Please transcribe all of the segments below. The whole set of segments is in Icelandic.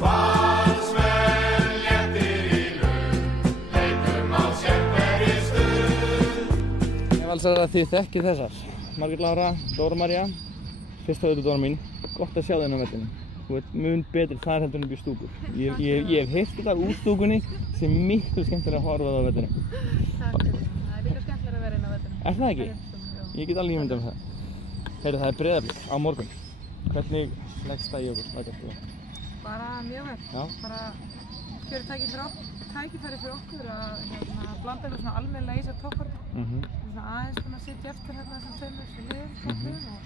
Valsmenn léttir í lund, leitum á sérhverri stund. Valsarar, þið þekkið þessar. Margrét Lára, Dóra María. Fyrsta auðvitað Dóra mín. Gott að sjá þig inn á vellinum. Þú ert mun betri þar heldur en upp í stúku. Ég hef heyrt þetta úr stúkunni sem miklu skemmtilega að horfa á vellinum. Takk fyrir. Það er líka skemmtilega að vera inn á vellinum. Er það ekki? Ég get alveg ímyndað það. Heyrðu, það er Breiðablik á morgun. Hvernig leggst það í okkur? Hvað gert þú? Bara mjög vel. Já. Bara kjörið tækifæri fyrir okkur að blanda eitthvað svona almennilega í sér toppbaráttu. Svona aðeins svona sitja eftir þessum tveimur liðum,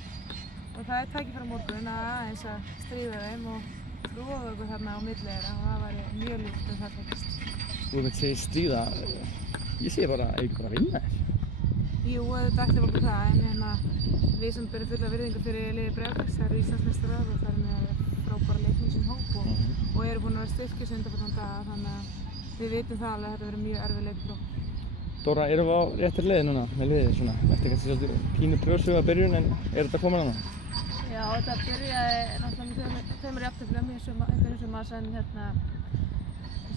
og það er tækifæri á morgun að aðeins að stríða þeim og trúa okkur þarna á milli þeirra og það væri mjög ljúft það tekist. Þú veit segir stríða, ég sé bara að ég bara vinna þér. Jú, þetta ætlum okkur það, en við sem berum fulla virðingu fyrir liði Breiðabliks, það eru Íslandsmeistarar og það er með frábæra leikmenn sem hóp og eru búin að vera styrkjur undanfarna daga, þannig að við vitum það alveg að þetta verður mjög erfið leikur frá. Dóra, erum við á réttir leið núna með liðið svona? Eftir kannski svolítið pínu brjóðsuga byrjun, en er þetta komin núna? Já, þetta byrjaði náttúrulega með tveimur jafnteflum í byrjun sumars en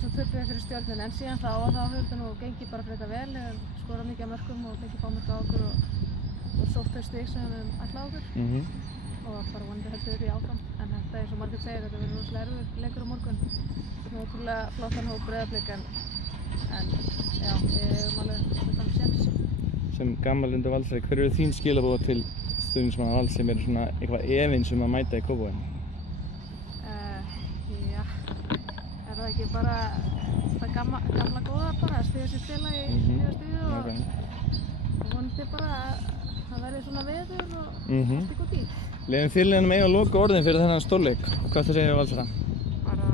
svo töpuðum við fyrir Stjörnuna, en síðan þá hefur þetta nú gengið bara frekar vel, við höfum skorað mikið af mörkum og fengið fámörk á okkur og sótt þau stig sem við höfum ætlað okkur og bara vonandi heldur við því áfram, en þetta eins og Margrét segir, þetta verður rosalega erfiður leikur á morgun. Þetta er ótrúlega flottan hóp Breiðablik en já, við höfum alveg þetta séns. Sem gamalundur Valsari, hver eru þín skilaboð til stuðningsmanna Vals sem eru svona eitthvað efins að mæta í Kópavogi? Já, er það ekki bara það gamla góða bara að styðja sér félag í nýja stíðu og vonandi bara að það verði svona veður og allt ykkur dýr. Leyfum fyrirliðanum eiga loka orðin fyrir þennan stórleik. Hvað það segir við Valsara? Bara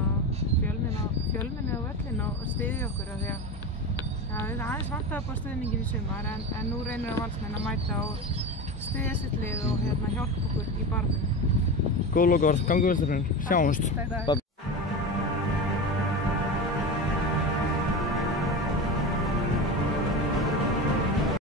fjölmenni á völlin og styðja okkur af því að við aðeins vantaði bara stuðningin í sumar en nú reynir að Valsmenn að mæta og styðja sitt lið og hjálpa okkur í baráttunni. Góð loka orð, gangu vel til frá henni. Sjáumst.